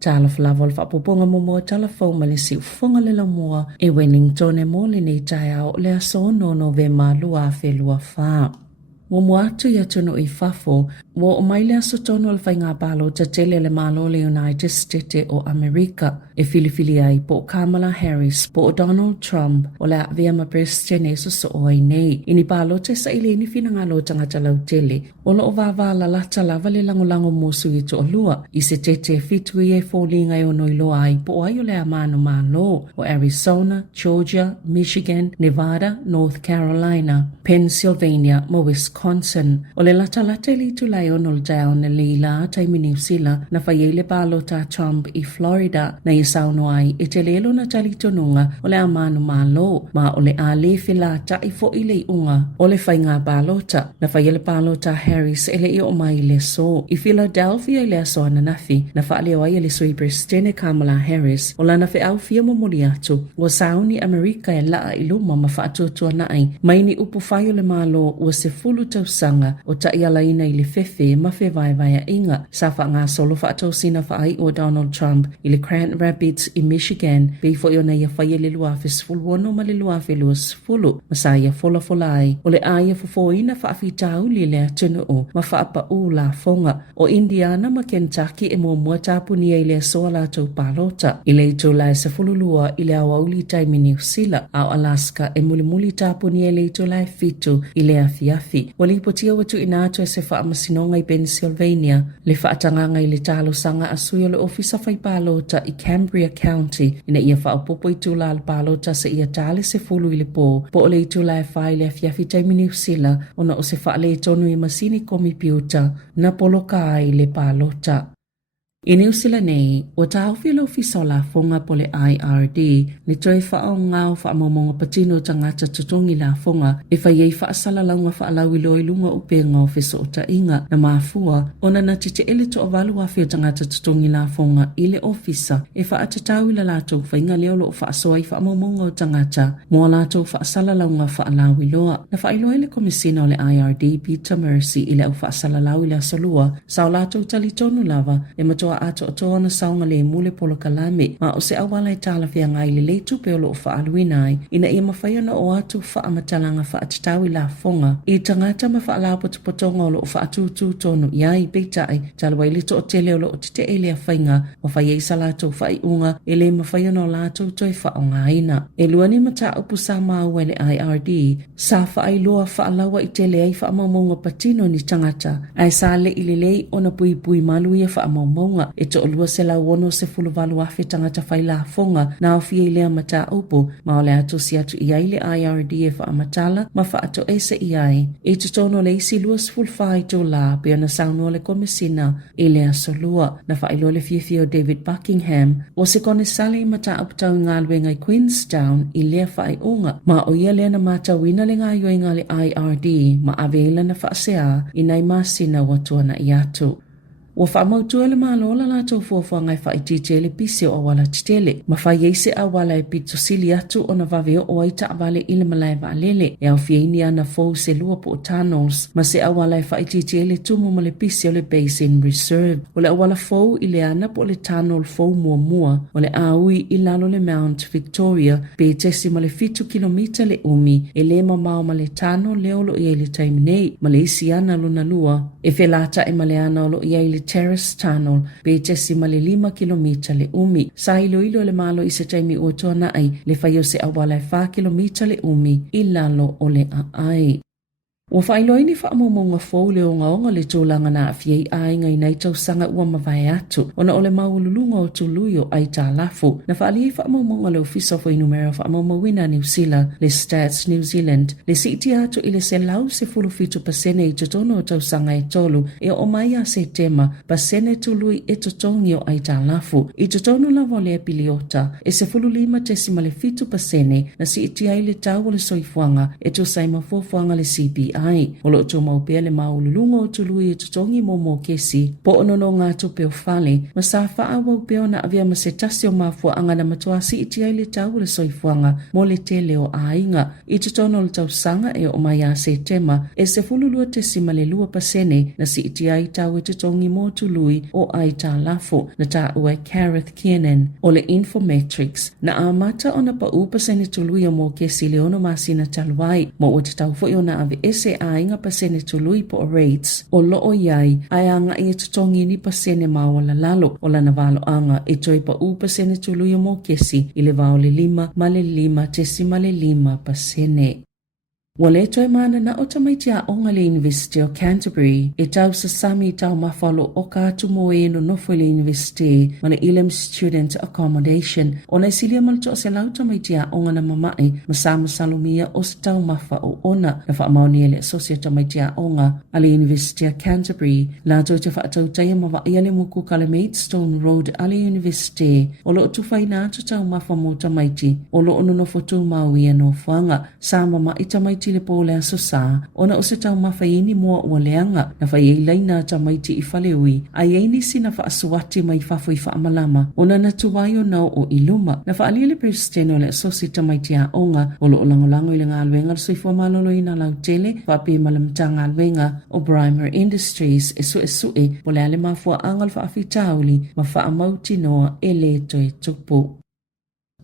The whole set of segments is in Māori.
Tala Fou fa poponga momo Tala Fou malisi ufonga le lamoa e Wellington e mole nei tai au le aso no Novema lua fe lua fa. Mo atu ia tunu I fafo, wo o mai le aso tono al whainga palo ta tele le malo le United States o Amerika e filifili ai po Kamala Harris po o Donald Trump o le avea ma presidente so o ai nei. Ini palo te sa ile ni finangalo tangata lau tele o lo o vava la lata lava le lango mosu I to o lua I se tete fitu I e fōlinga I o noi loa ai po ai o le amano malo o Arizona, Georgia, Michigan, Nevada, North Carolina, Pennsylvania, mo Wisconsin. O le lata li tu lai onol down le la taimini usila na whaiele palo ta Trump I Florida na I sauno ai e te lelo na tali tonunga o le amano malo ma o le a le fila ta I fo I le unga o le whainga palota na whaiele palota Harris ele I o mai le so I Philadelphia I le aso ananafi na whaale o ai le sui presidente Kamala Harris o lana whi au fia momoli atu o sauni Amerika e laa I luma ma whaatutua nai mai ni upu whaio le malo o se fulu tausanga o ta iala ina I le fefe ma fe vai vai inga sa wha ngā solo whaatau sina whaai o Donald Trump I le Grand Rapids I Michigan bei fo iona ia whaie le luafe sfulu wono ma le luafe lua sfulu ma sa ia fola fola ai o le aia fofo ina whaafitau li le atunu o ma whaapa u la fonga o Indiana ma Kentucky e mo mua tapuni ai le soa la tau palota I le ito lai sa fulu lua I le awauli taimi New Zealand au Alaska e muli tapuni ai le ito lai fitu I le afiafi o li potia watu inato e se wha amasinonga I Pennsylvania le whaatanganga I le talo sanga asui o le ofisa whai palota I Cambria County ina ia wha upopo I tula al palota sa ia tale se fulu I le po o le itu lai whai le afiafi taimi New Zealand ona o se wha le tonu I masini komipiuta na poloka ai le palota. I New Zealand nei, o tau whilo fisola fonga po le IRD, ni toi whao ngāo wha mamonga patino tangata tutongi la fonga, e whai ei wha salalanga wha alawi loi lunga upe ngā fiso o ta inga na mafua, ona na tite ele to avalu awhio tangata tutongi la fonga I le ofisa, e wha atatau ila lato wha inga leo lo wha soa I wha mamonga o tangata, mua lato wha salalanga wha alawi loa, na wha ilo ele komisina o le IRD Peter Mercy I le au wha salalawi la salua, sao lato talitonu lava, e mato ato na saunga le mule polo kalame ma o se awala I tala fia ngai le leitu pe o lo wha aluinai ina ia mawhaiana o atu wha amatalanga wha atitawi la fonga I tangata ma wha ala potopotonga o lo wha atutu tonu iai peitai talwa I lito o tele o lo o tite ele a whainga ma whai eisa lato wha I unga ele mawhaiana o lato toi wha o ngaina e luani mata upu Sāmoa wele IRD sa wha ai loa wha alawa I tele ai wha amamonga patino ni tangata ai sa le ililei o na pui malu ia wha amamonga e to olua se la wono se fulu valu afe tangata whai la fonga na o fie lea mata upo ma o le ato si atu iai le IRD e wha amatala ma wha ato ese iai e to tono le isi lua se fulu whai to la pe ana sauno le komisina e le asolua na wha ilo le fie o David Buckingham o se kone sale mata uptau ngā luenga I Queenstown I lea whai unga ma o ia lea na mata wina le ngā yoenga le IRD ma avela na wha sea I nai masina watuana I atu. Wa wha mautua le malola la tau fuafua ngai wha I tite le pise o awala titele. Ma wha yeise awala e pito sili atu o na vaveo o aita awale ile malai wa alele. E au fieini ana fau se lua po tunnels. Ma se awala e wha I tite le tumu ma le pise o le Basin Reserve. O le awala fau ile ana po le tunnel fau mua. O le aui I lalo le Mount Victoria. Pe tesi ma le 5 kilomita le umi. E le mamao ma le tano leolo I le taiminei. Ma le isi ana luna lua. E felata e ma le ana olo I le Terrace Tunnel, pe tesi ma le 5 kilomita le umi. Sa ilo le malo I se taimi o tona ai, le whaio se awala e 4 kilomita le umi, I lalo o le ai. O whailoini whaamomonga fau le onga le tōlanga na awhiei ai ngai nei tau sanga ua mawai atu. Ona o le maululunga o tuluio ai Tala Fou. Na whaaliei whaamomonga le ofisa fo inumera whaamomawina New Zealand, le Stats New Zealand. Le siti atu I le se lau se fulufitu pasene I totono o tau sanga e tolu. E o mai a se tema, pasene tului e totongi o ai Tala Fou. I totono la vole e piliota. E se fululima tesi ma le fitu pasene, na siti ai le tau o le soifuanga, e to saima fuafuanga le CPI. ai. O lo tu maupea le maululungo tului tutongi momo kesi. Po ono no ngā tupeo fale. Masafa awa upeo na avia masetasi o mafua anga na matuasi iti ai le tau le soifuanga mo le te leo ainga. I tutono le tau sanga e o maya se tema e se fululua te sima le lua pasene na si iti ai tau e tutongi mo tului o ai Tala Fou na ta ue Kareth Kiernan o le Infometrics na amata o na pa pasene tului o mo kesi le ono masina taluai mo o te tau fo o na ave ese ainga pasene tului po rates o loo iai ai anga i tutongi ni pasene mawala lalo o la navalo anga e toi pa pasene tului o mo kesi i le vao le 5 ma le 5 te sima le 5 pasene. Wale toi mana na o tamaitia o ngale University of Canterbury e tau sa sami tau mafalo o ka tumo e no nofo le University ma le Ilam Student Accommodation o na isilia malto se lau tamaitia o ngana mamai masama salumia o sa tau mafa o ona na wha maoni ele asosia tamaitia o nga ale University of Canterbury la toi te wha tau taia mawa iale muku kale Maidstone Road ale University o lo tu whaina atu tau mafa mo tamaiti o lo ono nofo tu maui no whanga sa mama i tamaiti le po le asosa ona o se tau mawhaini mua ua leanga na whai ei laina tamaiti i whaleui ai eini si na whaasuati mai whafo i whaamalama ona na tuwai o nao o iluma na whaalia le presiteno le asosi tamaiti a onga o lo langolango i le ngā luenga le soifua malolo i na lau tele whape malamta ngā luenga o Brimer Industries e sue po le ale mafua angal whaafitauli ma whaamauti noa e le toi tupu.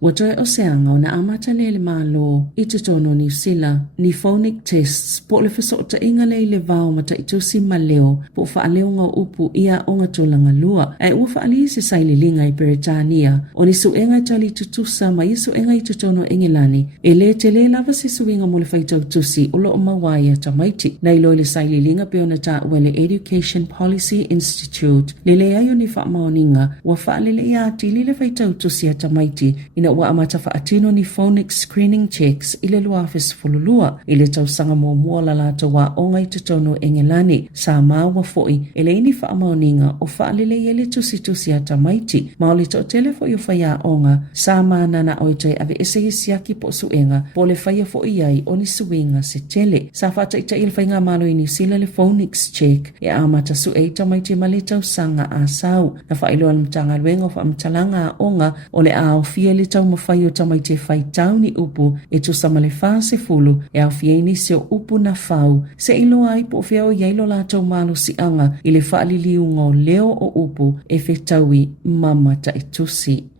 Watoe o seanga o na amata le malo i te tono New Zealand ni phonic tests po le whasota inga le vao mata i tusi maleo po whaaleo ngā upu ia o ngā tolanga lua. Ai ua whaali se saililinga i Peretania o ni suenga tali tutusa ma i suenga i te tono Engilani e le te le lava se suenga mo le whaitau tusi o lo mawaia tamaiti. Nei loi le saililinga pe ona ta ua le Education Policy Institute le ai o ni whaamaoninga ua whaalele ia atili le whaitau tusi a tamaiti ina ua amata whaatino ni phonic screening checks i le luafes fululua i le tausanga mua la lata wa onga i te tono Engilani Sāmoa foi e le ini whaamaoninga o whaalele i le tusi a tamaiti ma o le to telefo i o whaia onga Sāmoa nana oitai ave ese isiaki po suenga po le whaia foi ai o ni suenga se tele sa whata ita il whainga malo i New Zealand le phonics check e amata sue tamaiti ma le tausanga a sau na whailoa le mtanga luenga o whaamtalanga onga o le ao fia le tau mawhai o tamaiti whai tau ni upu e tu samale se fulu e au fieni se o upu na whau se ilo ai po fia o yailo la tau malo si anga i le whaaliliu ngō leo o upu e whetaui mamata e tusi.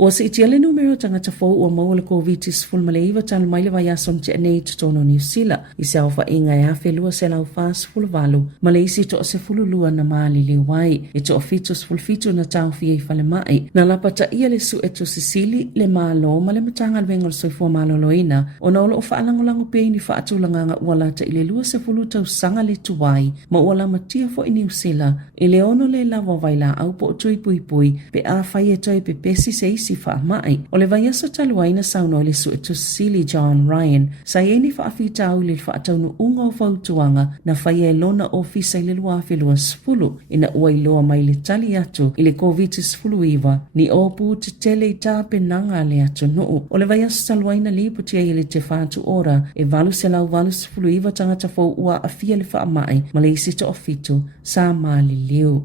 O se iti ale numero tangata fau o maua le COVID-19 maleiva tala mai le vai asom te anei tutono New Zealand i se au whainga e awhi lua se lau whaas fulvalu ma le isi to se fululua na maali le wai e to fitus fulfitu na tau fia i whale mai na lapata ia le su e to sisili le malo ma le matanga alwenga soifua maloloina o na olo o whaalangolango pe ni whaatulanganga ualata i le lua se fulutau sanga le tuwai ma uala matia fo i New Zealand i le ono le lava vaila au po tui pui pe a whai e toi pe pesi se isi wha mai. O le vai aso taluaina sauno le su e tu Sili John Ryan sa ieni wha awhita au le wha ataunu unga o whautuanga na whai e lona ofisa i le lua awhilua sfulu ina ua iloa mai le tali atu i le COVID sfulu iwa ni opu te tele i tāpe nanga le atu nuu. O le vai aso taluaina li putia i le te whātu ora e valu se lau valu sfulu iwa tangata fau ua awhia le wha mai ma le isi to ofitu sa mali liu.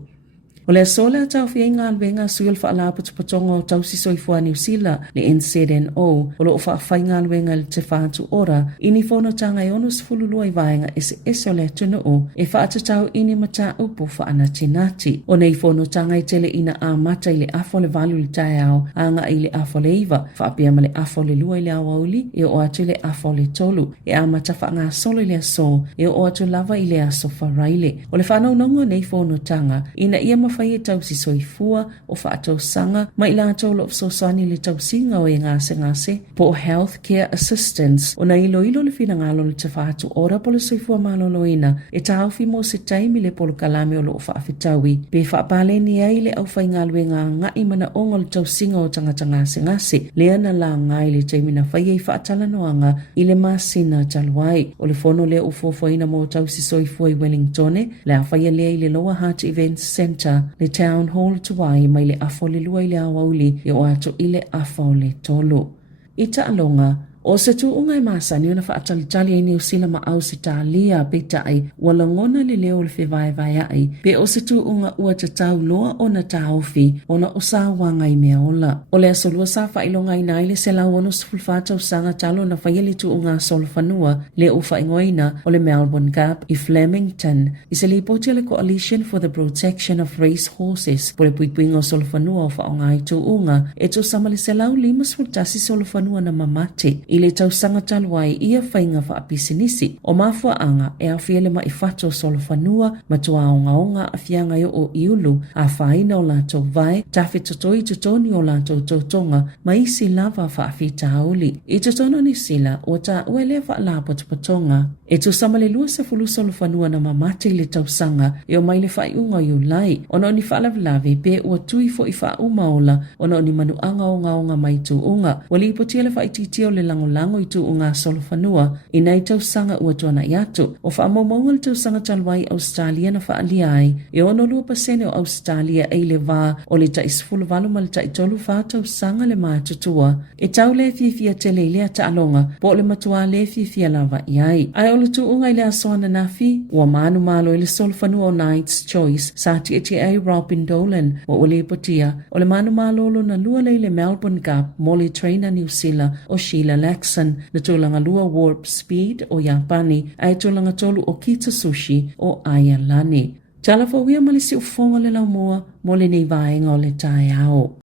O le asola tau fia inga alwenga suil wha ala putupatonga o tau si soifua New Zealand le NZNO o lo wha whainga alwenga le te whātu ora ini whono tanga i onus fululua i vaenga ese o le tunu o e wha atatau ini mata upu wha anatinati o nei whono tanga i tele ina a mata i le afo le valu le tae au anga i le afo le iwa wha apia ma le afo le lua i le awauli e o atu le afo le tolu e a mata wha ngā solo i le aso e o atu lava i le aso wharaile o le whanau nongo nei whono tanga ina ia whai e tau si soifua o whaatau sanga ma ila atau lo sosani le tau singa o e ngase po healthcare assistance o na ilo le whina ngalo le te whaatu ora po le soifua maloloina e tauwhi mo se taimi le polo kalame o lo whaafitawi pe whaapale ni ai le au whai ngalwe ngā i mana ongo le tau singa o tangata ngase le ana la ngai le taimi na whai e whaatala noanga i le masina taluai o le fono le ufofoina mo tau si soifua i Wellingtone le a whai le i le Lower Heart Events Centre le Town Hall tuwai mai le afo le lua i le awauli i o ato i le afo le tolo. I ta alonga O se tu ungai masani ona whaatalitali ai New Zealand ma Ausitalia peta ai walangona le leo le whiwai ai pe o se tu unga ua te tau loa o na taofi ona o sa wanga i mea ola. O le asolua sa whailonga i naile se lau ono sifulfata usanga talo na whaieli tu unga solfanua le o whaingoina o le Melbourne Cup i Flemington. I se li poti le Coalition for the Protection of Race Horses po le puipuinga o solfanua o whaonga i tu unga e tu samale se lau lima sifultasi solfanua na mamate i le tausanga taluai ia whainga whaapisinisi o mafua anga e a fiele ma i whato solfanua matua onga a fianga o iulu a whaina o lato vai tafe totoi tutoni o lato totonga ma isi lava whaafita hauli. I totono ni sila o ta uele whaalapo tupatonga e tu samale lua se fulu solfanua na mamate le tausanga e o mai le whaiunga i ulai ono ni whaalavilavi pe ua tui fo i whaumaola ono ni manu anga onga mai tu unga wali ipotia le whaititio le lango i tu unga solfanua i nei tausanga ua tuana i atu o whaamomonga le tausanga talwai Australia na whaaliai e ono lua pasene o Australia e le vā o le taisfulu valu ma le taitolu wha tausanga le mātutua e tau le fifia tele lea ta alonga po le matua le fifia lava iai ai o le tu unga i le asoana nafi ua manu malo i le solfanua o Knight's Choice sa ti ai Robin Dolan o le ipotia o le manu malo na lua le Melbourne Cup Molly Trainer New Zealand o Sheila Laxon na tūlanga lua Warp Speed o Japani ai tūlanga tolu o Kita Sushi o Ayalani. Tala Fou ia malisi ufonga le lau moa mo le nei vaenga o le tae ao.